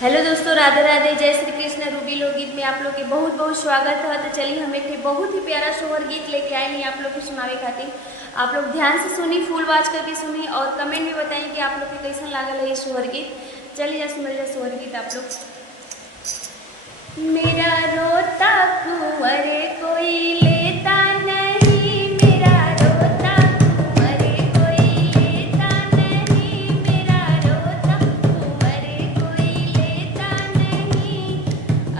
Hello दोस्तों, राधे राधे, जय Shri Krishna. Ruby लोकगीत में आप लोग के बहुत बहुत स्वागत है। तो चलिए हम एक बहुत ही प्यारा सोहर गीत लेके आए नहीं आप लोग को सुनावे खातिर। आप लोग ध्यान से सुनी, फुल आवाज करके सुनी और कमेंट में बताइए कि आप लोग के कैसा लागल है ये सोहर गीत। चलिए सुन लीजिए सोहर गीत आप लोग। मेरा रोता कुंवर कोई लेता नहीं, मेरा रोता कुंवर कोई लेता नहीं, मेरा रोता कुंवर कोई लेता नहीं।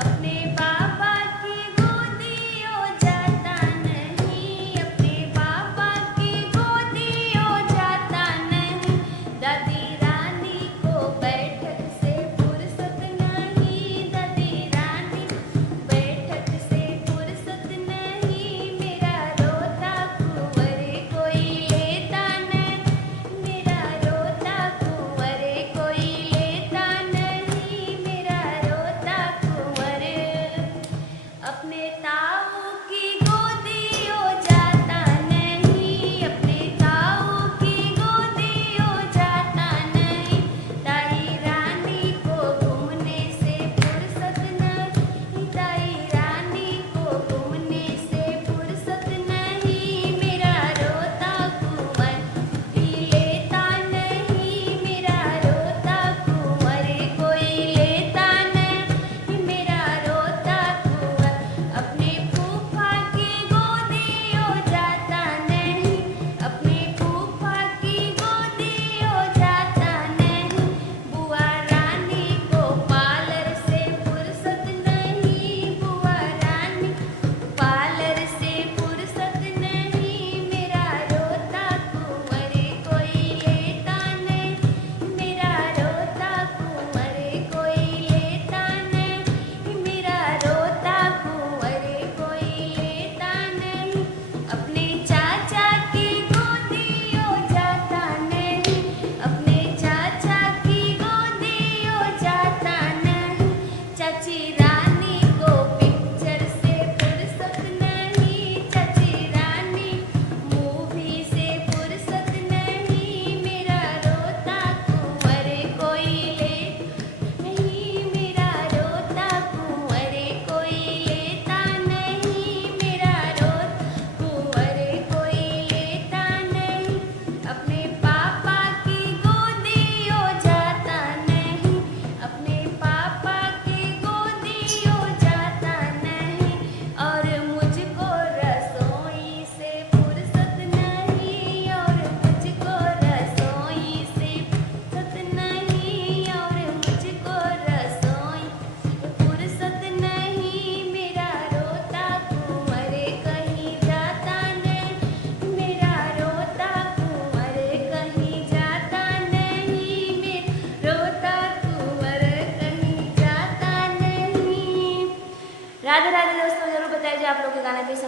अपने बाबा की गोदियों जाता नहीं, अपने बाबा की गोदियों जाता नहीं। दादी रानी को बैठक से फुर्सत नहीं, दादी रानी बैठक से फुर्सत नहीं। मेरा रोता कुंवर कोई लेता नहीं, मेरा रोता कुंवर कोई लेता नहीं, मेरा रोता कुंवर अपने ताऊ की गोदियों जाता नहीं, अपने ताऊ की गोदियों जाता नहीं। दाई रानी को घूमने से फुर्सत नहीं, दाई रानी को घूमने से फुर्सत नहीं। मेरा रोता कुंवर कोई लेता नहीं, मेरा रोता कुंवर कोई लेता नहीं, मेरा रोता कुंवर अपने फूफा की गोदियों जाता नहीं, अपने फूफा की गोदियों जाता नहीं। बुआ रानी को पार्लर से फुर्सत नहीं, बुआ रानी पार्लर से फुर्सत नहीं। मेरा रोता कुंवर कोई लेता नहीं, मेरा रोता कुंवर कोई लेता नहीं, मेरा रोता कुंवर कोई लेता नहीं। अपने चाचा की गोदियों जाता नहीं, अपने चाचा की गोदियों जाता नहीं। चाची रानी को पिक्चर से फुर्सत नहीं, चाची रानी मूवी से फुर्सत नहीं। मेरा रोता कुंवर कोई लेता नहीं, मेरा रोता कुंवर कोई लेता नहीं, मेरा रोता कुंवर कोई लेता नहीं। अपने पापा की गोदियों जाता नहीं, अपने पापा की गोदियों जाता नहीं। और मुझको रसोई से फुर्सत नहीं, और मुझको रसोई से फुर्सत नहीं, और मुझको रसोई फुर्सत नहीं। मेरा रोता कुंवर कहीं जाता नहीं, मेरा रोता कुंवर कहीं जाता नहीं, मेरा रोता कुंवर कहीं जाता नहीं। राधे राधे दोस्तों, जरूर बताइए आप लोग के गाना कैसा